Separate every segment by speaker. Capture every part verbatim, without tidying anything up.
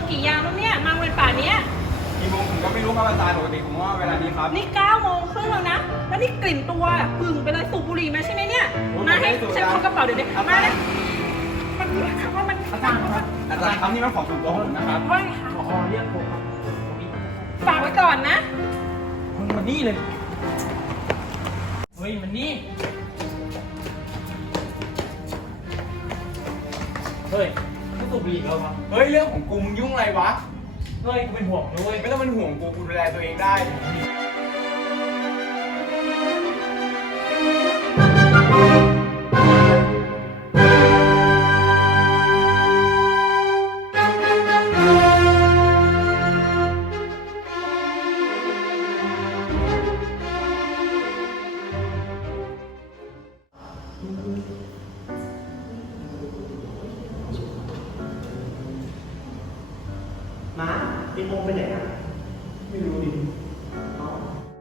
Speaker 1: กี่ยามแล้วเนี่ยมาวันป่านเนี้ย
Speaker 2: กี่โมงผมก็ไม่รู้ครับอาจารย์ปกติผมว่าเวลานี้ครับ
Speaker 1: นี่เก้าโมงครึ่งแล้วนะแล้วนี่กลิ่นตัวหึ่งไปเลยสูบบุหรี่มาใช่ไหมเนี่ยมาให้เช็คกระเป๋าเดี๋ยวนี้มาเลยมันว่ามัน
Speaker 2: อาจารย์ครับอาจารย์ครับนี่มันของส่วนตัวผมนะครับ
Speaker 1: ว่าไงคะ
Speaker 3: ขอเรียกผมครับ
Speaker 1: ฝากไว้ก่อนนะ
Speaker 3: มึงมานี่เลยเฮ้ยมันนี่เฮ้ยไม่สูบบุหรี่แล้วครับ
Speaker 2: เฮ้ยเรื่องของกูมึงยุ่งอะไรวะ
Speaker 3: เฮ้ยกูเป็นห่วงด้วย
Speaker 2: ไม่ต้องเป็นห่วงกูกูดูแลตัวเองได้
Speaker 4: มาพี่โมงไปไหนอ่ะไม่รู้ดิอ๋อ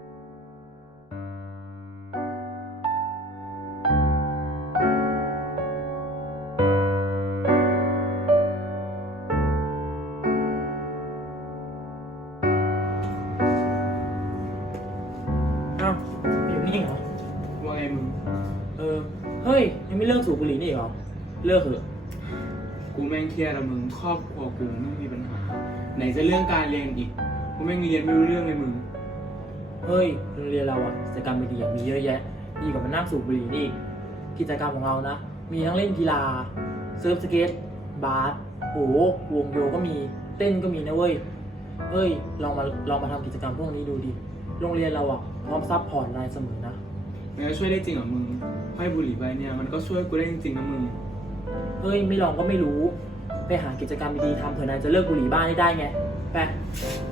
Speaker 3: เอ้าอยู่นี่เหรอ
Speaker 2: ว่าไงมึง
Speaker 3: เออเฮ้ยยังไม่เลิกสูบบุหรี่นี่เหรอเลิกเหรอ
Speaker 2: กูแม่งเครียดอะมึงครอบครัวกูไม่มีปัญหาไหนจะเรื่องการเรียนอีกกูแม่งเรียนไม่รู้เรื่องเลยมึง
Speaker 3: เฮ้ยโรงเรียนเราอะกิจกรรมดีๆมีเยอะแยะดีกว่ามานั่งสูบบุหรี่นี่กิจกรรมของเรานะมีทั้งเล่นกีฬาเซิร์ฟสเก็ตบาสโหวงโยก็มีเต้นก็มีนะเว้ยเฮ้ยลองมาลองมาทำกิจกรรมพวกนี้ดูดิโรงเรียนเราอะพร้อมซัพพอร์ตนายเสมอนะ
Speaker 2: มันจะช่วยได้จริงเหรอมึงให้บุหรี่ไปเนี่ยมันก็ช่วยกูได้จริงๆนะมึง
Speaker 3: เฮ้ยไม่ลองก็ไม่รู้ไปหากิจกรรมดีๆทำเผื่อนายจะเลิกบุหรี่บ้านได้ไงไป